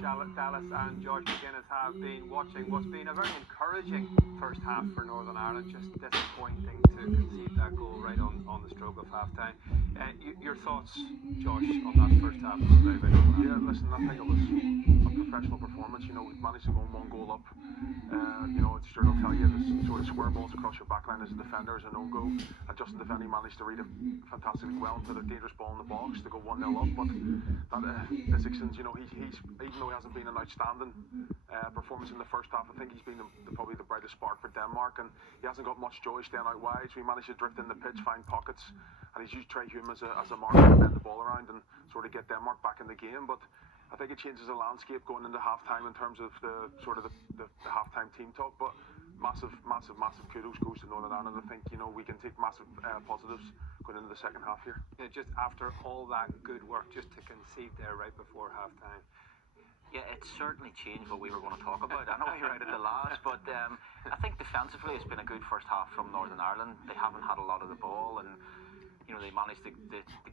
sure Dallas and Josh McGuinness have been watching what's been a very encouraging first half for Northern Ireland. Just disappointing to concede that goal right on the stroke of half time. Your thoughts, Josh, on that first half was very, very flat. Yeah, listen, I think it was a professional performance. We managed to go 1 goal up. It's sure they'll tell you the sort of square balls across your backline as a defender is a no-go. And Justin Devaney managed to read it fantastically well and put a dangerous ball in the box to go 1-0 up. But Isaacson, he's even though he hasn't been an outstanding performance in the first half, I think he's been probably the brightest spark for Denmark, and he hasn't got much joy staying out wide. So he managed to drift in the pitch, find pockets, and he's used Trey Hume as a marker to bend the ball around and sort of get Denmark back in the game. But I think it changes the landscape going into half-time in terms of the half-time team talk. But massive kudos goes to Northern Ireland. I think we can take massive positives going into the second half here. Yeah, just after all that good work, just to concede there right before half-time. Yeah, it's certainly changed what we were going to talk about. I know you're right at the last, but I think defensively it's been a good first half from Northern Ireland. They haven't had a lot of the ball, and they managed to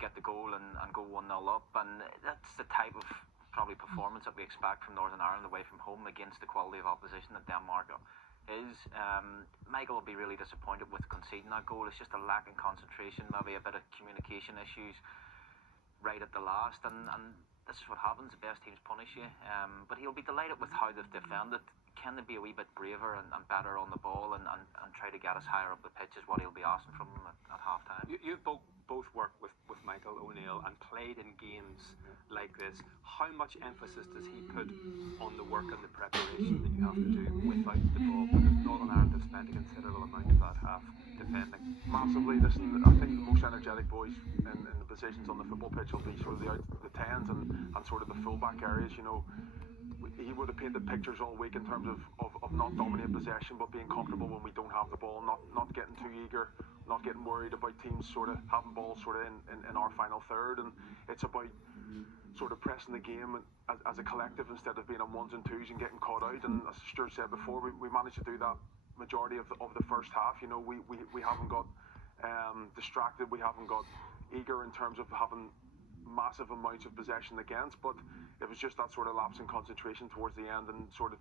get the goal and go 1-0 up, and that's the type of probably performance that we expect from Northern Ireland away from home against the quality of opposition that Denmark is. Michael will be really disappointed with conceding that goal. It's just a lack in concentration, maybe a bit of communication issues right at the last, and this is what happens. The best teams punish you, but he'll be delighted with how they've defended. Can they be a wee bit braver and better on the ball and try to get us higher up the pitch is what he'll be asking from them at half time. You've both worked with Michael O'Neill and played in games like this. How much emphasis does he put on the work and the preparation that you have to do without the ball? Because Northern Ireland have spent a considerable amount of that half defending. Massively. Listen, I think the most energetic boys in the positions on the football pitch will be sort of the 10s and sort of the fullback areas. He would have painted pictures all week in terms of not dominating possession, but being comfortable when we don't have the ball, not getting too eager, not getting worried about teams sort of having balls sort of in our final third. And it's about sort of pressing the game as a collective instead of being on ones and twos and getting caught out. And as Stuart said before, we managed to do that majority of the first half. We haven't got distracted, we haven't got eager in terms of having massive amounts of possession against, but it was just that sort of lapse in concentration towards the end and sort of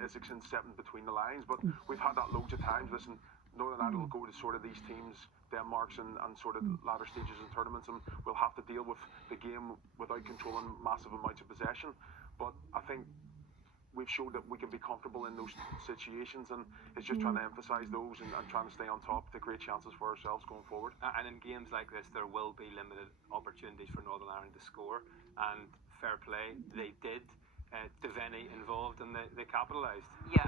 Isaacson stepping between the lines. But we've had that loads of times. Listen, Northern Ireland will go to sort of these teams, Denmark's and sort of latter stages in tournaments, and we'll have to deal with the game without controlling massive amounts of possession. But I think we've showed that we can be comfortable in those situations, and it's just trying to emphasise those and trying to stay on top to create chances for ourselves going forward. And in games like this, there will be limited opportunities for Northern Ireland to score, and fair play, they did. Devaney involved, and they capitalised. Yeah,